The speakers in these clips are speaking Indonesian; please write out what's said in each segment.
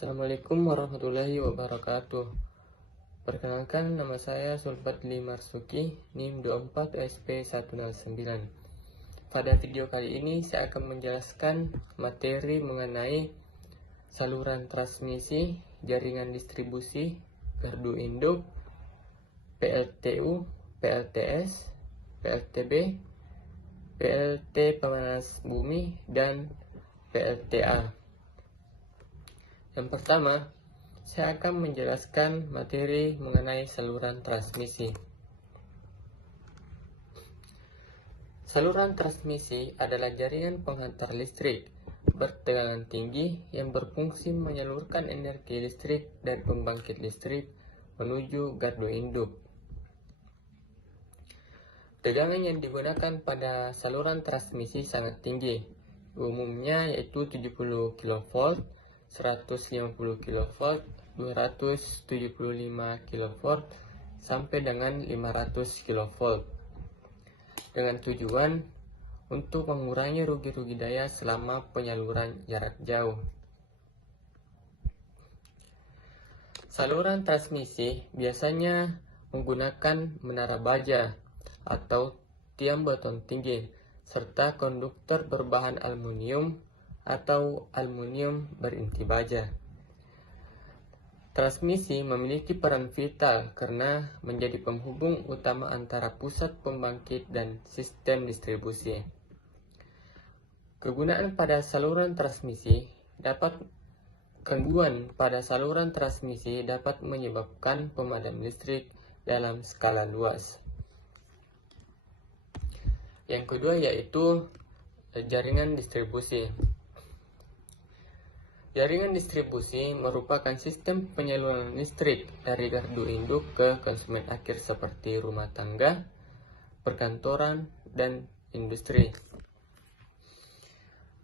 Assalamualaikum warahmatullahi wabarakatuh. Perkenalkan, nama saya Sulfatli Marsuki, NIM 24SP109. Pada video kali ini saya akan menjelaskan materi mengenai saluran transmisi, jaringan distribusi, gardu induk, PLTU, PLTS, PLTB, PLT pemanas bumi, dan PLTA. Yang pertama, saya akan menjelaskan materi mengenai saluran transmisi. Saluran transmisi adalah jaringan penghantar listrik bertegangan tinggi yang berfungsi menyalurkan energi listrik dari pembangkit listrik menuju gardu induk. Tegangan yang digunakan pada saluran transmisi sangat tinggi, umumnya yaitu 70 kV, 150 kV, 275 kV, sampai dengan 500 kV, dengan tujuan untuk mengurangi rugi-rugi daya selama penyaluran jarak jauh. Saluran transmisi biasanya menggunakan menara baja atau tiang beton tinggi, serta konduktor berbahan aluminium atau aluminium berinti baja. Transmisi memiliki peran vital karena menjadi penghubung utama antara pusat pembangkit dan sistem distribusi. Gangguan pada saluran transmisi dapat menyebabkan pemadaman listrik dalam skala luas. Yang kedua yaitu jaringan distribusi. Jaringan distribusi merupakan sistem penyaluran listrik dari gardu induk ke konsumen akhir seperti rumah tangga, perkantoran, dan industri.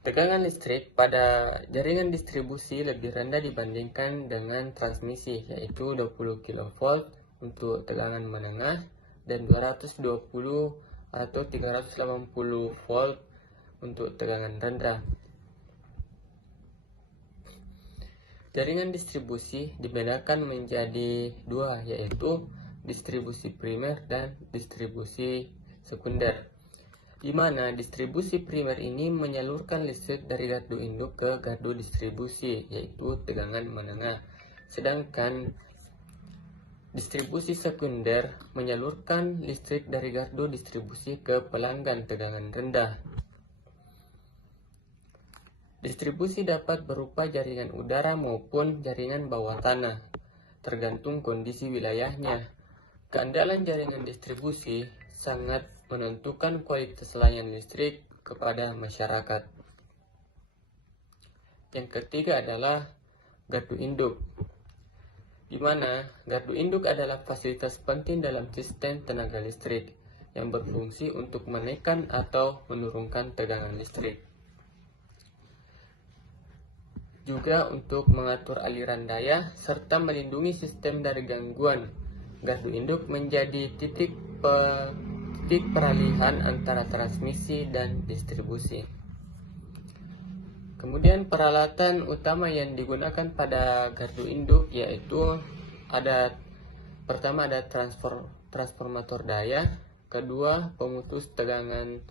Tegangan listrik pada jaringan distribusi lebih rendah dibandingkan dengan transmisi, yaitu 20 kV untuk tegangan menengah dan 220 atau 380 volt untuk tegangan rendah. Jaringan distribusi dibedakan menjadi dua, yaitu distribusi primer dan distribusi sekunder, di mana distribusi primer ini menyalurkan listrik dari gardu induk ke gardu distribusi, yaitu tegangan menengah, sedangkan distribusi sekunder menyalurkan listrik dari gardu distribusi ke pelanggan tegangan rendah. Distribusi dapat berupa jaringan udara maupun jaringan bawah tanah, tergantung kondisi wilayahnya. Keandalan jaringan distribusi sangat menentukan kualitas layanan listrik kepada masyarakat. Yang ketiga adalah gardu induk, di mana gardu induk adalah fasilitas penting dalam sistem tenaga listrik yang berfungsi untuk menekan atau menurunkan tegangan listrik. Juga untuk mengatur aliran daya serta melindungi sistem dari gangguan. Gardu induk menjadi titik peralihan antara transmisi dan distribusi. Kemudian peralatan utama yang digunakan pada gardu induk yaitu pertama ada transformator daya, kedua pemutus tegangan,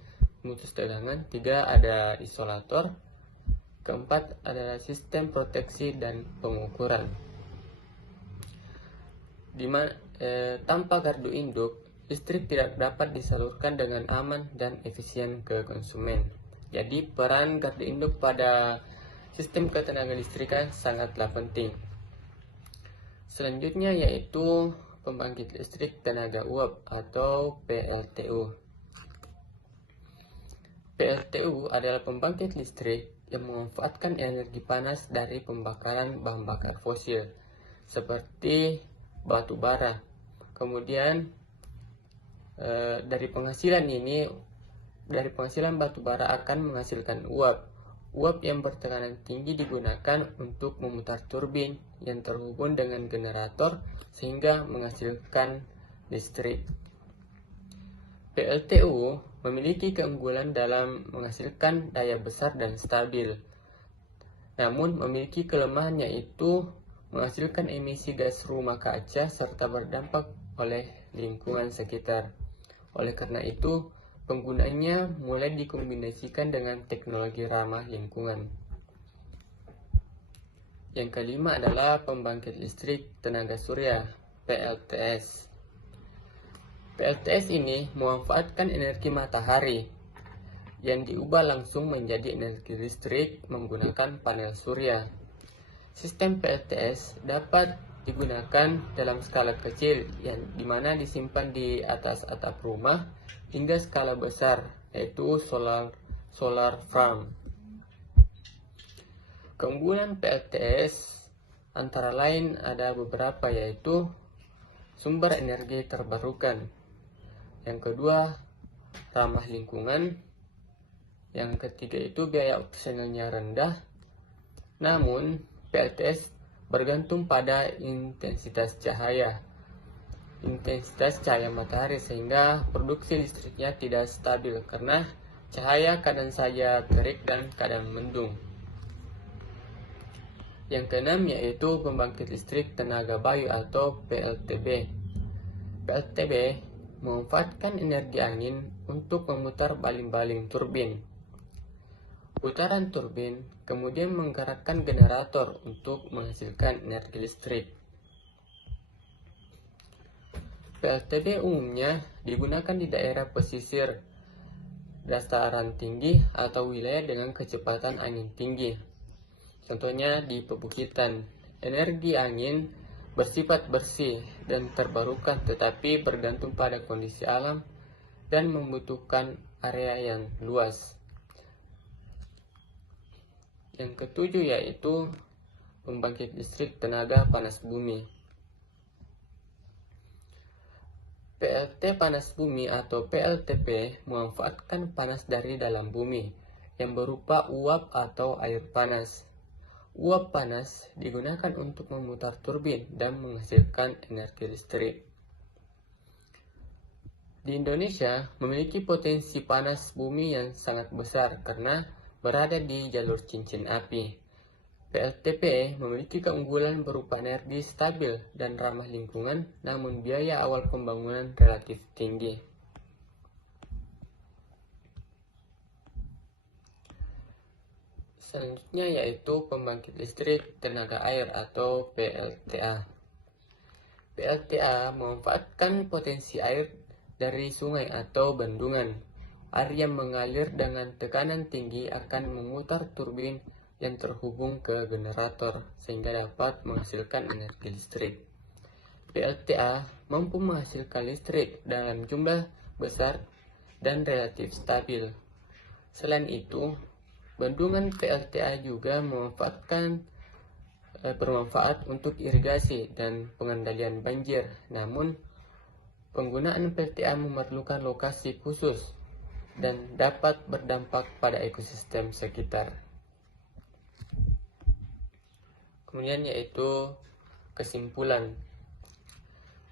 tiga ada isolator, keempat adalah sistem proteksi dan pengukuran. Tanpa gardu induk, listrik tidak dapat disalurkan dengan aman dan efisien ke konsumen. Jadi peran gardu induk pada sistem ketenaga listrikan sangatlah penting. Selanjutnya yaitu pembangkit listrik tenaga uap atau PLTU. PLTU adalah pembangkit listrik yang memanfaatkan energi panas dari pembakaran bahan bakar fosil seperti batu bara. Kemudian dari penghasilan batu bara akan menghasilkan uap. Uap yang bertekanan tinggi digunakan untuk memutar turbin yang terhubung dengan generator sehingga menghasilkan listrik. PLTU memiliki keunggulan dalam menghasilkan daya besar dan stabil. namun memiliki kelemahan yaitu menghasilkan emisi gas rumah kaca serta berdampak oleh lingkungan sekitar. Oleh karena itu, penggunaannya mulai dikombinasikan dengan teknologi ramah lingkungan. Yang kelima adalah pembangkit listrik tenaga surya, PLTS. PLTS ini memanfaatkan energi matahari yang diubah langsung menjadi energi listrik menggunakan panel surya. Sistem PLTS dapat digunakan dalam skala kecil yang dimana disimpan di atas atap rumah hingga skala besar, yaitu solar farm. Keunggulan PLTS antara lain ada beberapa, yaitu sumber energi terbarukan. Yang kedua, ramah lingkungan. Yang ketiga itu biaya operasionalnya rendah. Namun, PLTS bergantung pada intensitas cahaya matahari, sehingga produksi listriknya tidak stabil karena cahaya kadang saja terik dan kadang mendung. Yang keenam yaitu pembangkit listrik tenaga bayu atau PLTB. PLTB memanfaatkan energi angin untuk memutar baling-baling turbin. Putaran turbin kemudian menggerakkan generator untuk menghasilkan energi listrik. PLTB umumnya digunakan di daerah pesisir, dataran tinggi, atau wilayah dengan kecepatan angin tinggi. Contohnya di pebukitan. Energi angin bersifat bersih dan terbarukan, tetapi bergantung pada kondisi alam dan membutuhkan area yang luas. Yang ketujuh yaitu pembangkit listrik tenaga panas bumi. PLT panas bumi atau PLTP memanfaatkan panas dari dalam bumi yang berupa uap atau air panas. Uap panas digunakan untuk memutar turbin dan menghasilkan energi listrik. Di Indonesia memiliki potensi panas bumi yang sangat besar karena berada di jalur cincin api. PLTP memiliki keunggulan berupa energi stabil dan ramah lingkungan, namun biaya awal pembangunan relatif tinggi. Selanjutnya yaitu pembangkit listrik tenaga air atau PLTA. PLTA memanfaatkan potensi air dari sungai atau bendungan. Air yang mengalir dengan tekanan tinggi akan memutar turbin yang terhubung ke generator sehingga dapat menghasilkan energi listrik. PLTA mampu menghasilkan listrik dalam jumlah besar dan relatif stabil. Selain itu, bendungan PLTA juga bermanfaat untuk irigasi dan pengendalian banjir. Namun, penggunaan PLTA memerlukan lokasi khusus dan dapat berdampak pada ekosistem sekitar. Kemudian yaitu kesimpulan.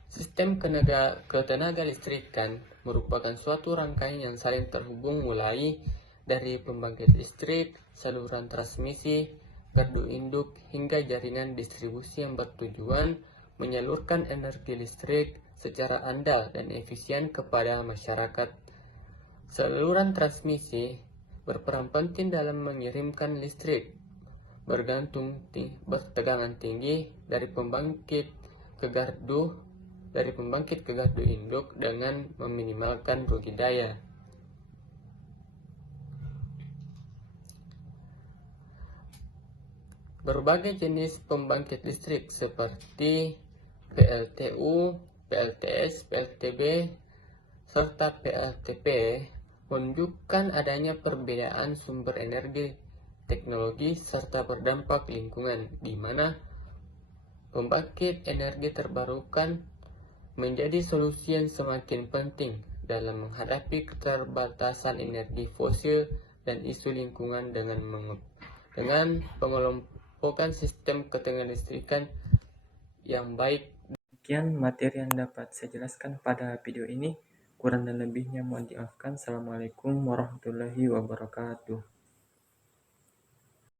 Sistem ketenaga listrikan merupakan suatu rangkaian yang saling terhubung mulai dari pembangkit listrik, saluran transmisi, gardu induk, hingga jaringan distribusi yang bertujuan menyalurkan energi listrik secara andal dan efisien kepada masyarakat. Saluran transmisi berperan penting dalam mengirimkan listrik bertegangan tinggi dari pembangkit ke gardu induk dengan meminimalkan rugi daya. Berbagai jenis pembangkit listrik seperti PLTU, PLTS, PLTB, serta PLTP menunjukkan adanya perbedaan sumber energi, teknologi, serta berdampak lingkungan, di mana pembangkit energi terbarukan menjadi solusi yang semakin penting dalam menghadapi keterbatasan energi fosil dan isu lingkungan dengan pengelompokan sistem ketenaga-listrikan yang baik. Sekian materi yang dapat saya jelaskan pada video ini. Kurang dan lebihnya mohon dimaafkan. Assalamualaikum warahmatullahi wabarakatuh.